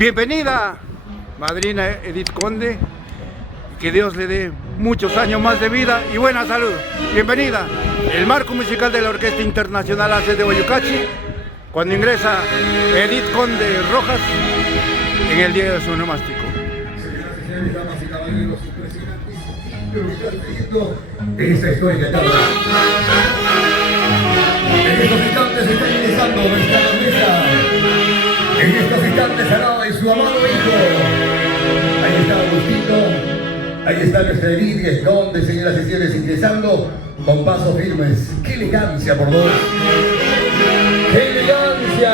Bienvenida, madrina Edith Conde, que Dios le dé muchos años más de vida y buena salud. Bienvenida. El marco musical de la Orquesta Internacional AC de Huayucachi, cuando ingresa Edith Conde Rojas en el día de su onomástico. Señoras, damas y caballeros, esta histórica etapa. En estos instantes se está ingresando nuestra grandeza. En estos instantes Araba y su amado hijo. Ahí está Agustito. Ahí está nuestra Edith Conde, señoras y señores, ingresando con pasos firmes. ¡Qué elegancia, por dos! ¡Qué elegancia!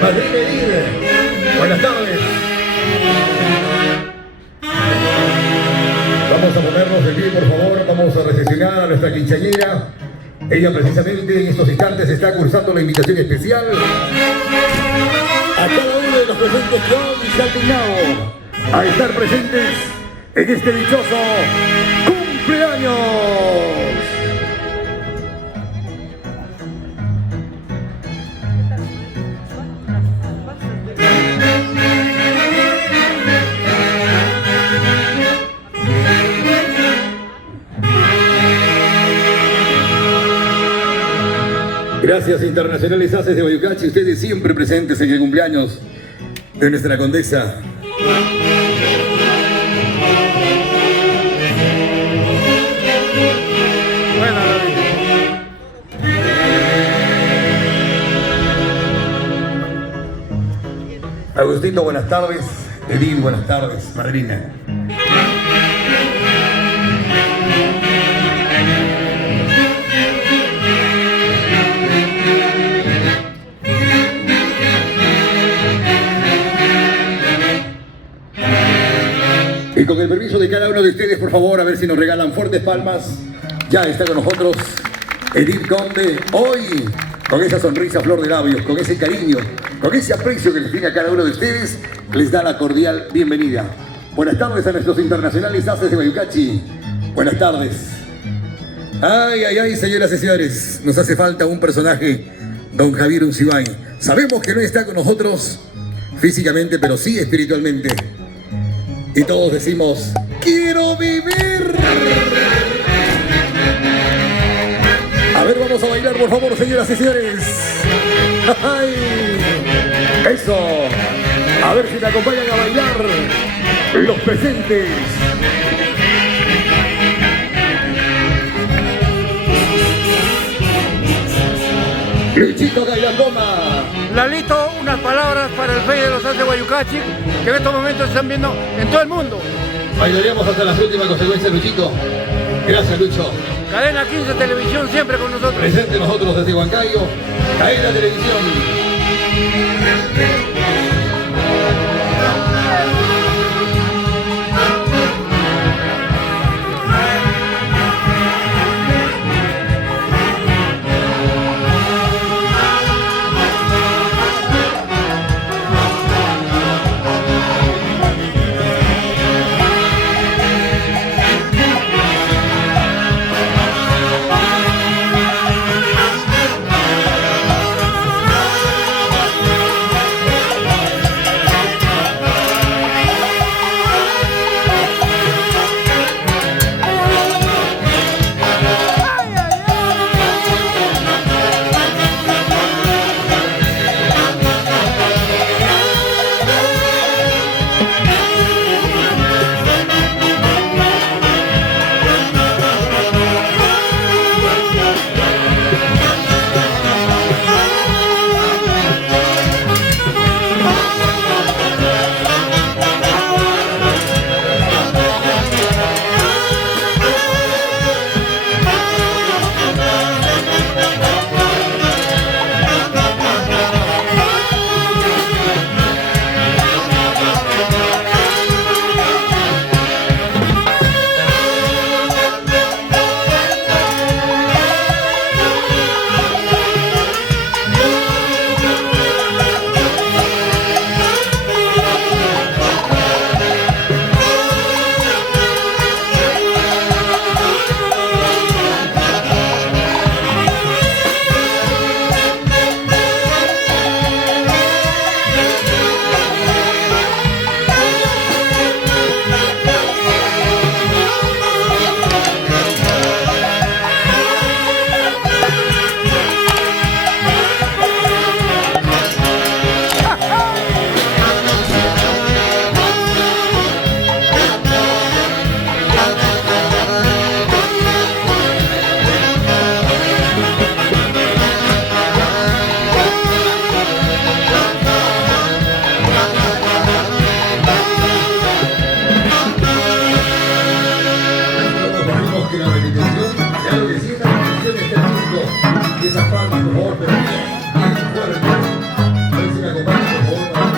Madrid Edith. Buenas tardes. Vamos a ponernos de pie, por favor. Vamos a recepcionar a nuestra quinceañera. Ella precisamente en estos instantes está cursando la invitación especial a cada uno de los presentes que hoy se han dignado a estar presentes en este dichoso cumpleaños. Gracias, Internacionales Haces de Huayucachi, ustedes siempre presentes en el cumpleaños de nuestra condesa. Agustito, buenas tardes. Edith, buenas tardes, madrina. Y con el permiso de cada uno de ustedes, por favor, a ver si nos regalan fuertes palmas. Ya está con nosotros Edith Conde, hoy con esa sonrisa a flor de labios, con ese cariño, con ese aprecio que les tiene a cada uno de ustedes, les da la cordial bienvenida. Buenas tardes a nuestros Internacionales Haces de Huayucachi. Buenas tardes. Ay, ay, ay, señoras y señores, nos hace falta un personaje, don Javier Uncibay. Sabemos que no está con nosotros físicamente, pero sí espiritualmente. Y todos decimos, ¡quiero vivir! A ver, vamos a bailar, por favor, señoras y señores. ¡Ay! ¡Eso! A ver si me acompañan a bailar los presentes. Luchito Gailandoma. Lalito, unas palabras para el Fey de los Haces de Huayucachi, que en estos momentos se están viendo en todo el mundo. Bailaremos hasta las últimas consecuencias, Luchito. Gracias, Lucho. Cadena 15 Televisión siempre con nosotros. Presente nosotros desde Huancayo. Cadena Televisión.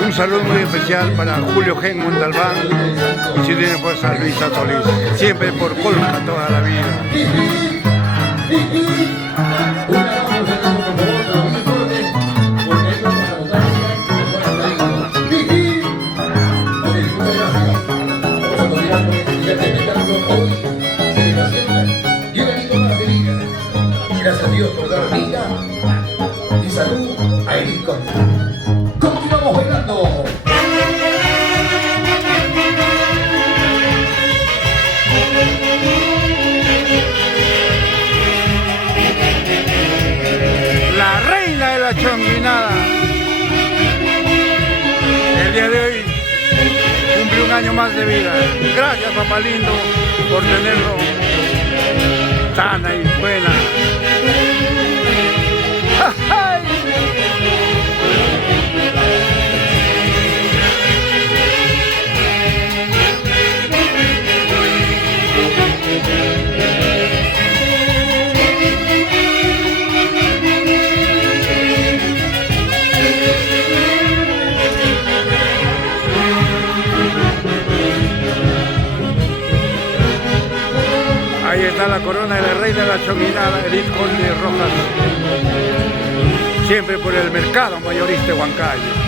Un saludo muy especial para Julio Gen Montalbán y si tiene fuerza Luisa Solís, siempre por Colca toda la vida. Gracias a Dios por dar vida y salud a Edith Conde. Continuamos bailando. La reina de la chonguinada. El día de hoy cumple un año más de vida. Gracias, papá lindo, por tenerlo sana y buena. Ahí está la corona de la reina de la chonguinada, Edith Conde Rojas. Siempre por el mercado mayorista de Huancayo.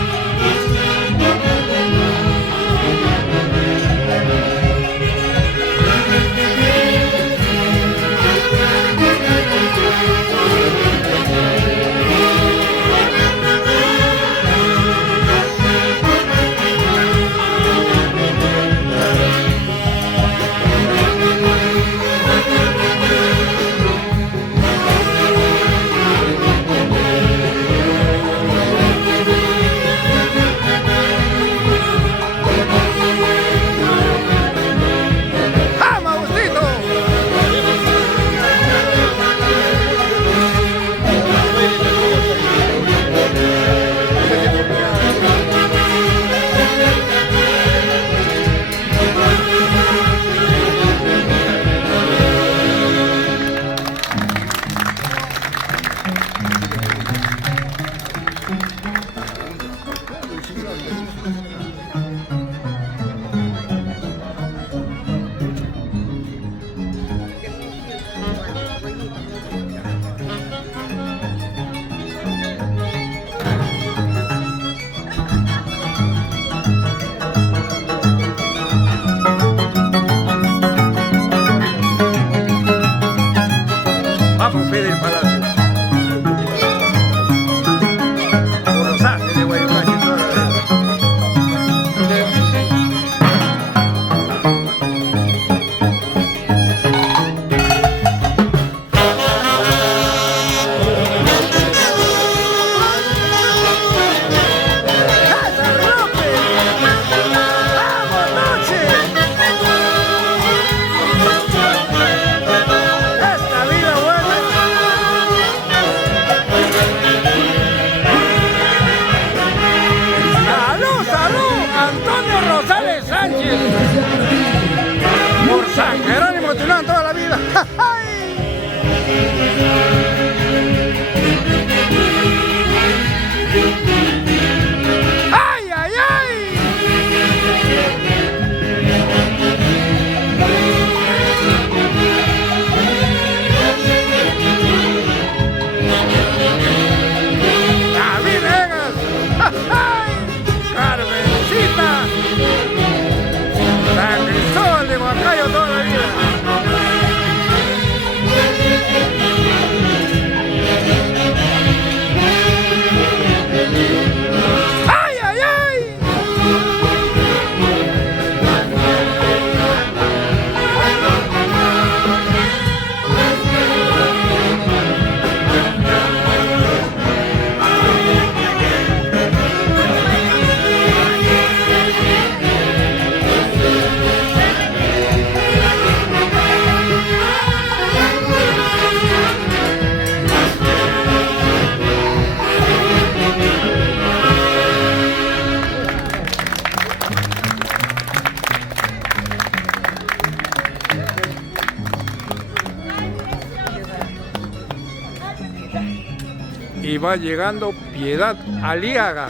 va llegando Piedad Aliaga.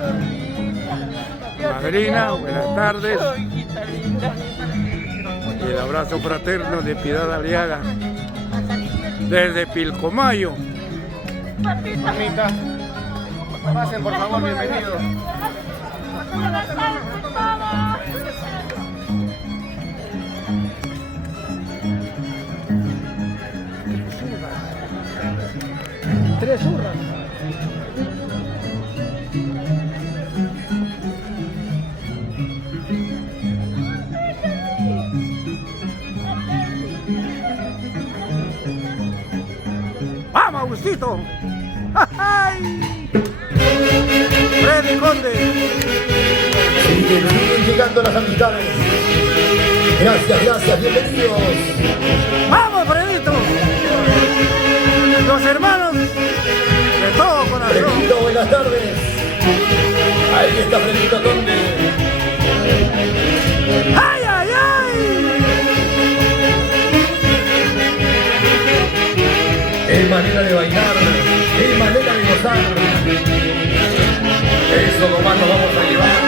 Madrina, buenas tardes. Y el abrazo fraterno de Piedad Aliaga desde Pilcomayo. Mamita, pasen por favor, bienvenidos. Tres urras. ¡Vamos, Agustito! Freddy Conde. Siguen llegando las amistades. Gracias, bienvenidos. ¡Vamos, Fredito! Los hermanos de todo corazón. Fredito, buenas tardes. Ahí está Fredito Conde. ¡Ay, ay, ay! Es manera de bailar, es manera de gozar. Eso nomás nos vamos a llevar.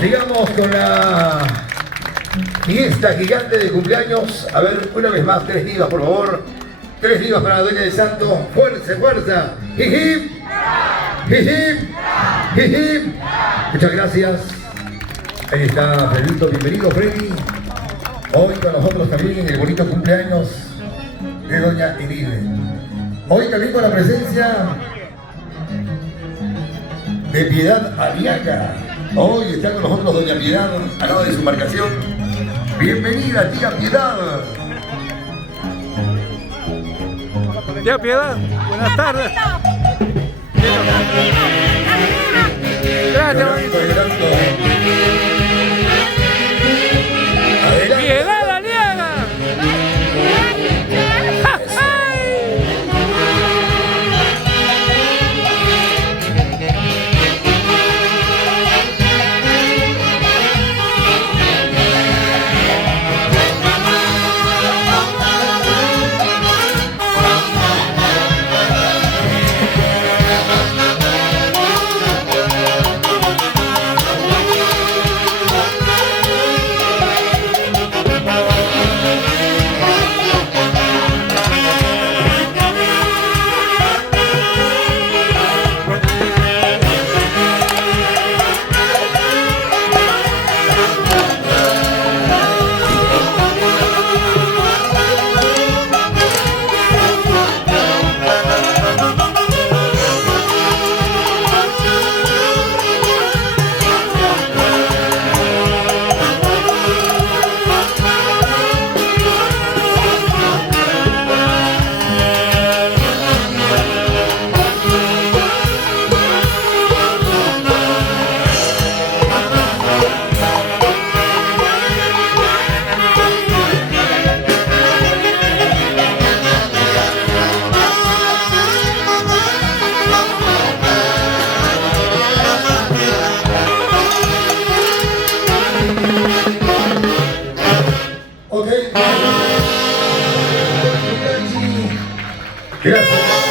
Sigamos con la fiesta gigante de cumpleaños. A ver, una vez más, 3 divas, por favor. 3 divas para la Dueña de Santo. ¡Fuerza, fuerza! ¡Jijip! ¡Jijip! ¡Jijip! Muchas gracias. Ahí está Fredito, bienvenido Freddy. Hoy con nosotros también en el bonito cumpleaños de Doña Edith. Hoy también con la presencia de Piedad Aliaga. Hoy está con nosotros Doña Piedad, al lado de su embarcación. Bienvenida, tía Piedad. Tía Piedad, buenas tardes. Gracias, Adelante. Piedad Aliaga. Gracias.